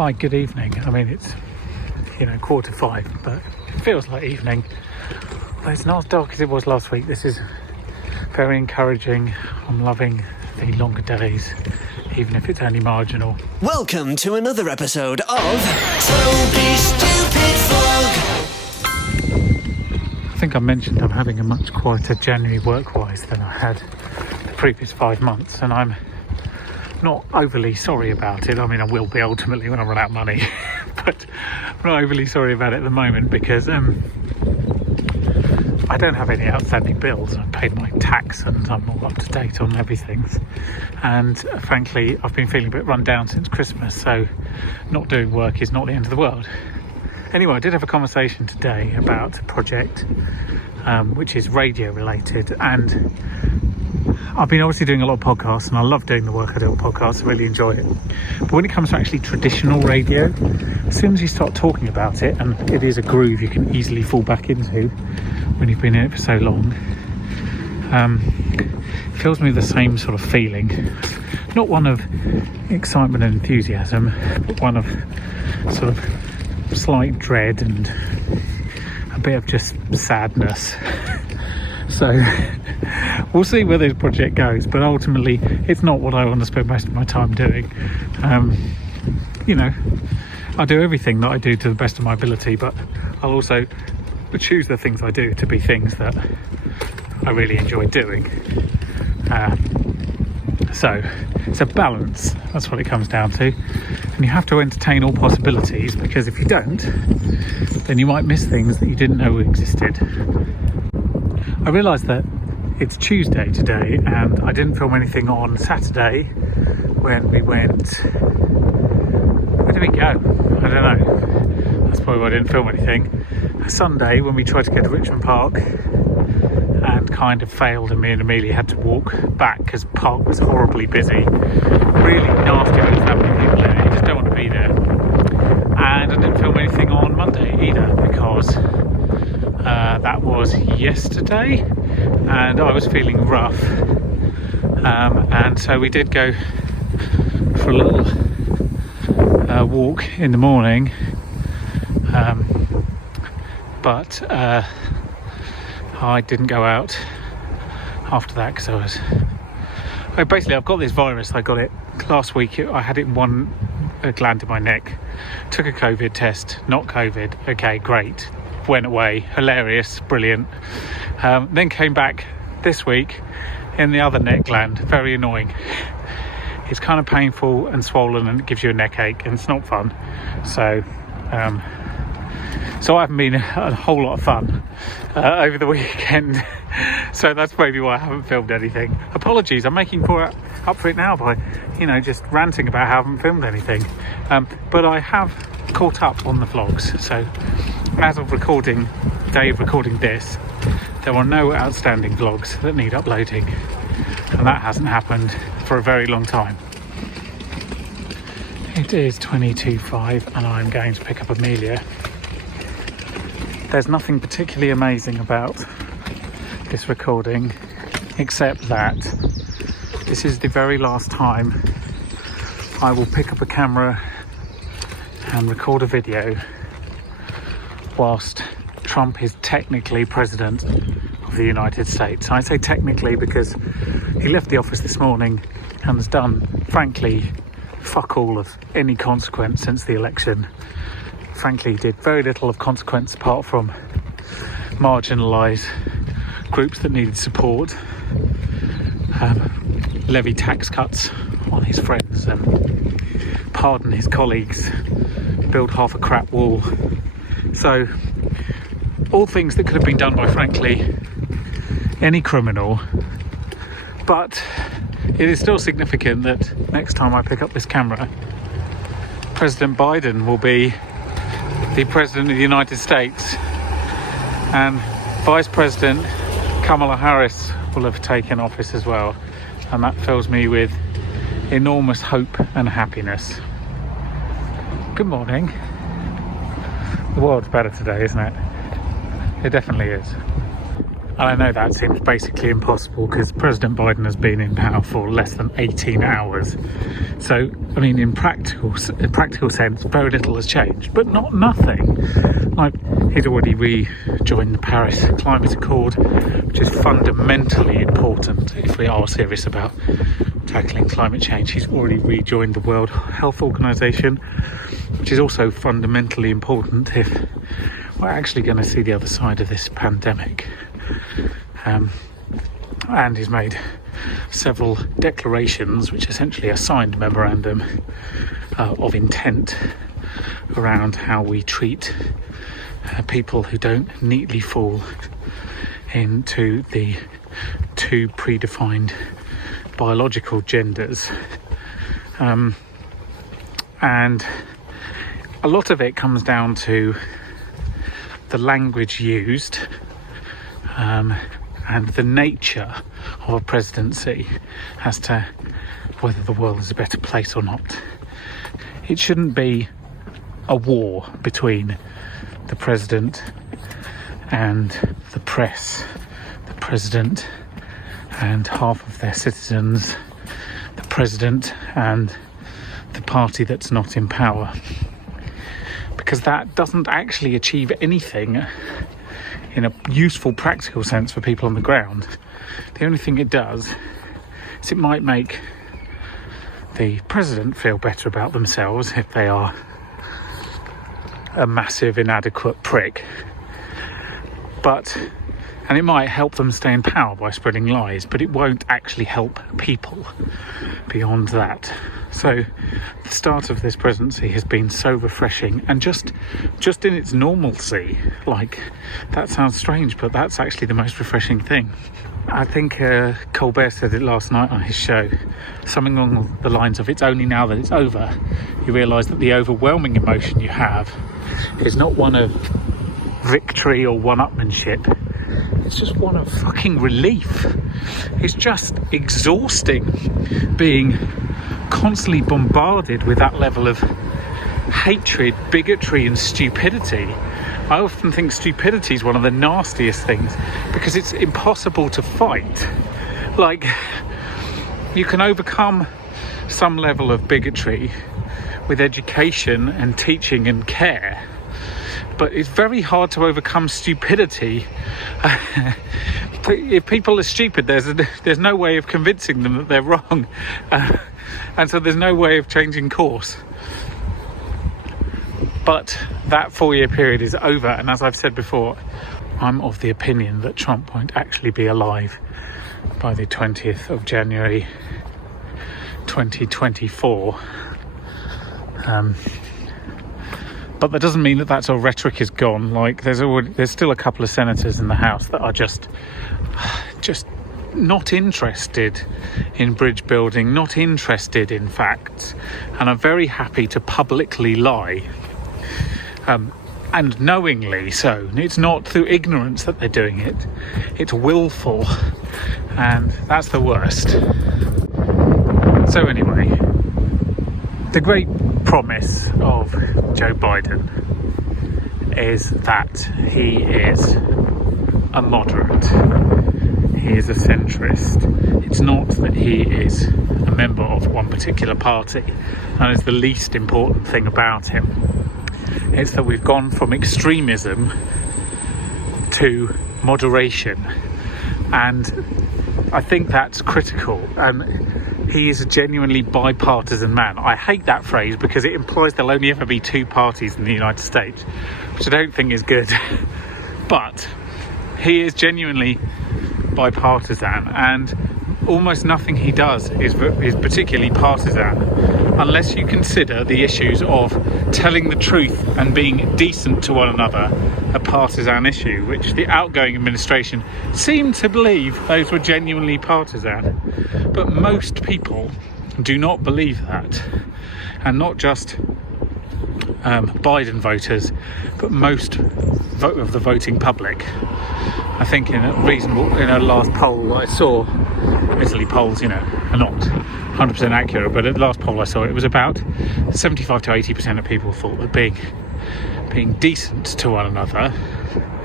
Hi, good evening. I mean, it's 4:45, but it feels like evening. But it's not as dark as it was last week. This is very encouraging. I'm loving the longer days, even if it's only marginal. Welcome to another episode of Toby's Stupid Vlog. I think I mentioned I'm having a much quieter January work-wise than I had the previous 5 months, and I'm not overly sorry about it. I mean, I will be ultimately when I run out of money, but I'm not overly sorry about it at the moment because I don't have any outstanding bills. I've paid my tax and I'm all up to date on everything. And frankly, I've been feeling a bit run down since Christmas, so not doing work is not the end of the world. Anyway, I did have a conversation today about a project which is radio related, and I've been obviously doing a lot of podcasts and I love doing the work I do on podcasts. I really enjoy it. But when it comes to actually traditional radio, as soon as you start talking about it, and it is a groove you can easily fall back into when you've been in it for so long, it fills me with the same sort of feeling. Not one of excitement and enthusiasm, but one of sort of slight dread and a bit of just sadness. So we'll see where this project goes, but ultimately it's not what I want to spend most of my time doing. I do everything that I do to the best of my ability, but I'll also choose the things I do to be things that I really enjoy doing. So it's a balance, that's what it comes down to, and you have to entertain all possibilities, because if you don't, then you might miss things that you didn't know existed. I realised that it's Tuesday today and I didn't film anything on Saturday when we went... Where did we go? I don't know. That's probably why I didn't film anything. Sunday when we tried to go to Richmond Park and kind of failed, and me and Amelia had to walk back because the park was horribly busy. Really nasty when there's that many people in it. You just don't want to be there. And I didn't film anything on Monday either because that was yesterday and I was feeling rough, and so we did go for a little walk in the morning, but I didn't go out after that because basically I've got this virus. I got it last week. I had it in one gland in my neck, took a COVID test, not COVID. Okay, great, went away, hilarious, brilliant. Then came back this week in the other neck gland, very annoying. It's kind of painful and swollen and it gives you a neck ache and it's not fun. So I haven't been a whole lot of fun over the weekend. So that's maybe why I haven't filmed anything. Apologies, I'm making up for it now by just ranting about how I haven't filmed anything. But I have caught up on the vlogs. So as of day of recording this, there are no outstanding vlogs that need uploading, and that hasn't happened for a very long time. It is 22:05 and I'm going to pick up Amelia. There's nothing particularly amazing about this recording, except that this is the very last time I will pick up a camera and record a video whilst Trump is technically president of the United States. I say technically because he left the office this morning and has done, frankly, fuck all of any consequence since the election. Frankly, he did very little of consequence apart from marginalise groups that needed support, levy tax cuts on his friends, and pardon his colleagues, build half a crap wall. So all things that could have been done by, frankly, any criminal. But it is still significant that next time I pick up this camera, President Biden will be the President of the United States and Vice President Kamala Harris will have taken office as well, and that fills me with enormous hope and happiness. Good morning. The world's better today, isn't it? It definitely is. And I know that seems basically impossible because President Biden has been in power for less than 18 hours. So, I mean, in practical sense, very little has changed, but not nothing. Like, he's already rejoined the Paris Climate Accord, which is fundamentally important if we are serious about tackling climate change. He's already rejoined the World Health Organization, which is also fundamentally important if we're actually going to see the other side of this pandemic. And he's made several declarations, which essentially are signed memorandum of intent around how we treat people who don't neatly fall into the two predefined biological genders. And a lot of it comes down to the language used and the nature of a presidency as to whether the world is a better place or not. It shouldn't be a war between the president and the press, the president and half of their citizens, the president and the party that's not in power, because that doesn't actually achieve anything in a useful, practical sense for people on the ground. The only thing it does is it might make the president feel better about themselves if they are a massive, inadequate prick. And it might help them stay in power by spreading lies, but it won't actually help people beyond that. So the start of this presidency has been so refreshing, and just in its normalcy. Like, that sounds strange, but that's actually the most refreshing thing. I think Colbert said it last night on his show, something along the lines of, it's only now that it's over you realise that the overwhelming emotion you have is not one of victory or one-upmanship. It's just one of fucking relief. It's just exhausting being constantly bombarded with that level of hatred, bigotry and stupidity. I often think stupidity is one of the nastiest things because it's impossible to fight. Like, you can overcome some level of bigotry with education and teaching and care, but it's very hard to overcome stupidity. If people are stupid, there's no way of convincing them that they're wrong, and so there's no way of changing course. But that 4-year period is over, and as I've said before, I'm of the opinion that Trump won't actually be alive by the 20th of January 2024. But that doesn't mean that that sort of rhetoric is gone. Like, there's still a couple of senators in the House that are just not interested in bridge building, not interested in facts, and are very happy to publicly lie. And knowingly so. It's not through ignorance that they're doing it. It's willful, and that's the worst. So anyway, the great promise of Joe Biden is that he is a moderate. He is a centrist. It's not that he is a member of one particular party. That is the least important thing about him. It's that we've gone from extremism to moderation, and I think that's critical. He is a genuinely bipartisan man. I hate that phrase because it implies there'll only ever be two parties in the United States, which I don't think is good. But he is genuinely bipartisan, and almost nothing he does is particularly partisan, unless you consider the issues of telling the truth and being decent to one another a partisan issue, which the outgoing administration seemed to believe those were genuinely partisan. But most people do not believe that, and not just Biden voters, but most of the voting public. I think in a last poll I saw, admittedly polls, are not 100% accurate, but at the last poll I saw, it was about 75 to 80% of people thought that being decent to one another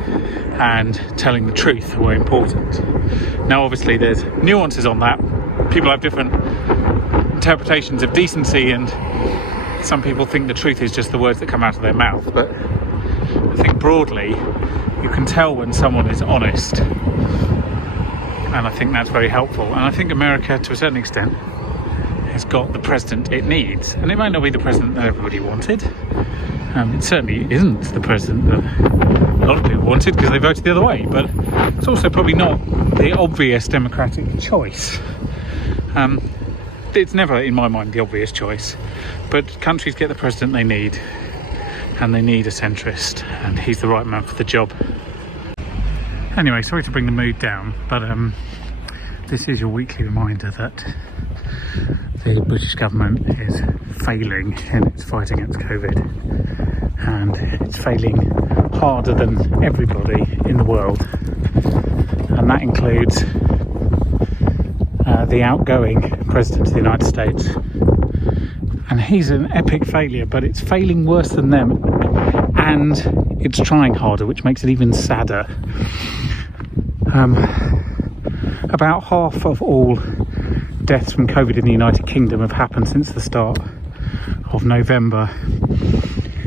and telling the truth were important. Now obviously there's nuances on that. People have different interpretations of decency, and some people think the truth is just the words that come out of their mouth, but I think broadly you can tell when someone is honest, and I think that's very helpful. And I think America, to a certain extent, has got the president it needs, and it might not be the president that everybody wanted. It certainly isn't the president that a lot of people wanted because they voted the other way, but it's also probably not the obvious democratic choice. It's never, in my mind, the obvious choice, but countries get the president they need, and they need a centrist, and he's the right man for the job. Anyway, sorry to bring the mood down, but this is your weekly reminder that the British government is failing in its fight against COVID, and it's failing harder than everybody in the world, and that includes the outgoing President of the United States, and he's an epic failure, but it's failing worse than them, and it's trying harder, which makes it even sadder. About half of all deaths from COVID in the United Kingdom have happened since the start of November.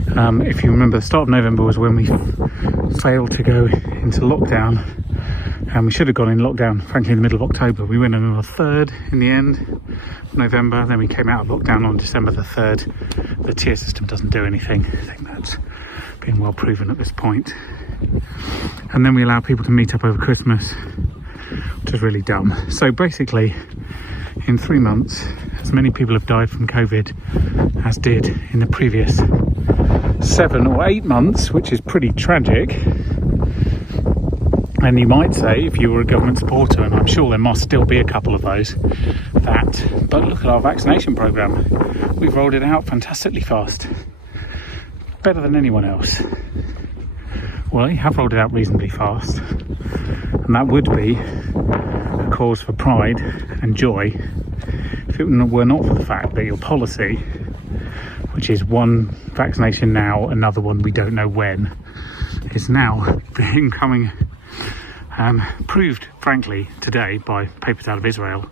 If you remember, the start of November was when we failed to go into lockdown, and we should have gone in lockdown, frankly, in the middle of October. We went on the 3rd in the end of November, then we came out of lockdown on December the 3rd. The tier system doesn't do anything. I think that's been well proven at this point. And then we allow people to meet up over Christmas, which is really dumb. So basically, in 3 months, as many people have died from COVID as did in the previous 7 or 8 months, which is pretty tragic. And you might say, if you were a government supporter, and I'm sure there must still be a couple of those, but look at our vaccination programme. We've rolled it out fantastically fast. Better than anyone else. Well, you have rolled it out reasonably fast, and that would be a cause for pride and joy if it were not for the fact that your policy, which is one vaccination now, another one we don't know when, is now becoming proved, frankly, today by papers out of Israel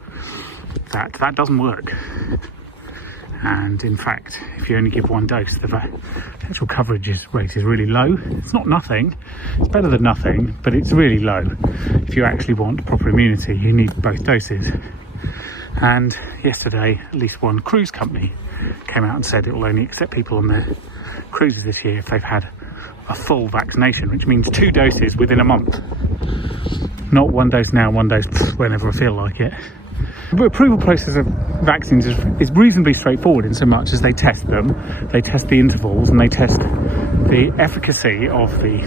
that doesn't work. And in fact, if you only give one dose, the actual coverage rate is really low. It's not nothing, it's better than nothing, but it's really low. If you actually want proper immunity, you need both doses. And yesterday, at least one cruise company came out and said it will only accept people on their cruises this year if they've had a full vaccination, which means 2 doses within a month. Not 1 dose now, 1 dose whenever I feel like it. The approval process of vaccines is reasonably straightforward in so much as they test them, they test the intervals, and they test the efficacy of the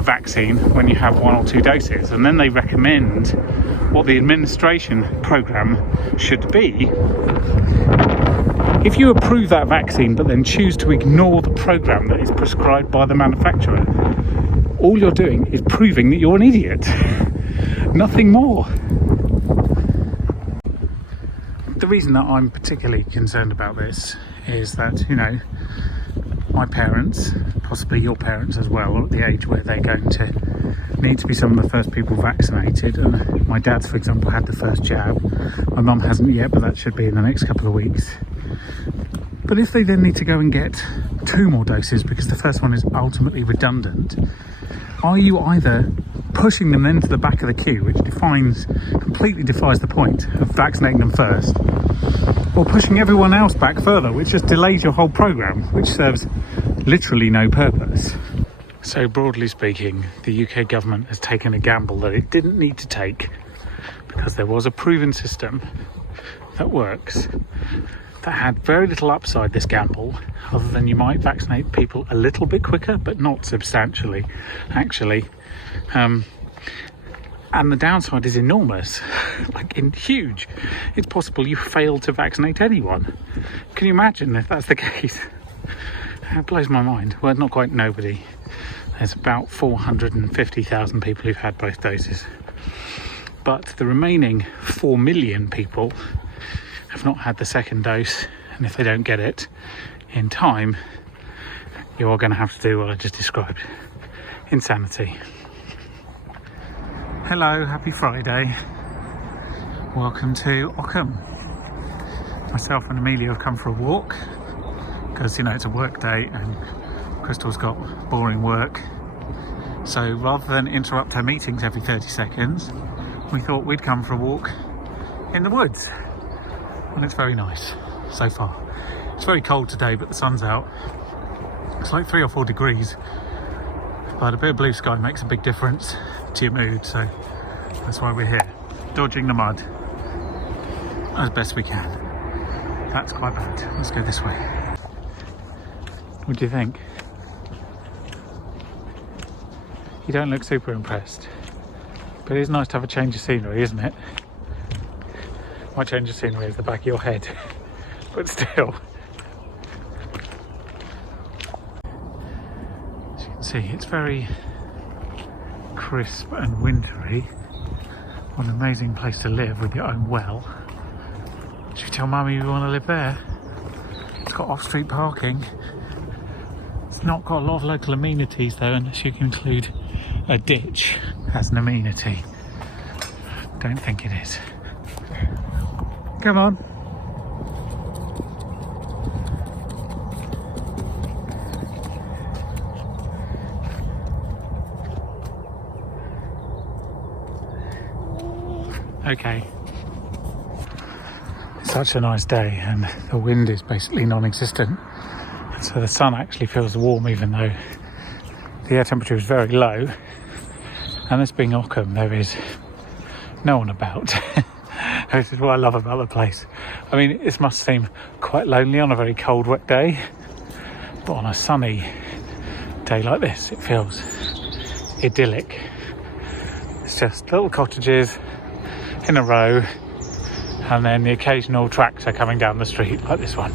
vaccine when you have 1 or 2 doses, and then they recommend what the administration programme should be. If you approve that vaccine but then choose to ignore the programme that is prescribed by the manufacturer, all you're doing is proving that you're an idiot. Nothing more. The reason that I'm particularly concerned about this is that, my parents, possibly your parents as well, are at the age where they're going to need to be some of the first people vaccinated. And my dad's, for example, had the first jab. My mum hasn't yet, but that should be in the next couple of weeks. But if they then need to go and get 2 more doses because the first one is ultimately redundant, are you either pushing them then to the back of the queue, which completely defies the point of vaccinating them first, or pushing everyone else back further, which just delays your whole programme, which serves literally no purpose? So broadly speaking, the UK government has taken a gamble that it didn't need to take, because there was a proven system that works, that had very little upside, this gamble, other than you might vaccinate people a little bit quicker, but not substantially, actually. And the downside is enormous, huge. It's possible you fail to vaccinate anyone. Can you imagine if that's the case? It blows my mind. Well, not quite nobody. There's about 450,000 people who've had both doses. But the remaining 4 million people have not had the second dose, and if they don't get it in time, you are going to have to do what I just described. insanity. Hello, happy Friday. Welcome to Ockham. Myself and Amelia have come for a walk because, you know, it's a work day and Crystal's got boring work. So rather than interrupt her meetings every 30 seconds, we thought we'd come for a walk in the woods. And it's very nice so far. It's very cold today, but the sun's out. It's like 3 or 4 degrees, but a bit of blue sky makes a big difference to your mood, so that's why we're here, dodging the mud as best we can. That's quite bad. Let's go this way. What do you think? You don't look super impressed, but it is nice to have a change of scenery, isn't it? My change of scenery is the back of your head, but still. As you can see, it's very crisp and wintry. What an amazing place to live with your own well. Should we tell Mummy we want to live there? It's got off-street parking. It's not got a lot of local amenities though, unless you can include a ditch as an amenity. Don't think it is. Come on. Okay. It's such a nice day and the wind is basically non-existent. So the sun actually feels warm even though the air temperature is very low. And this being Ockham, there is no one about. This is what I love about the place. I mean, this must seem quite lonely on a very cold, wet day. But on a sunny day like this, it feels idyllic. It's just little cottages in a row, and then the occasional tractor coming down the street like this one.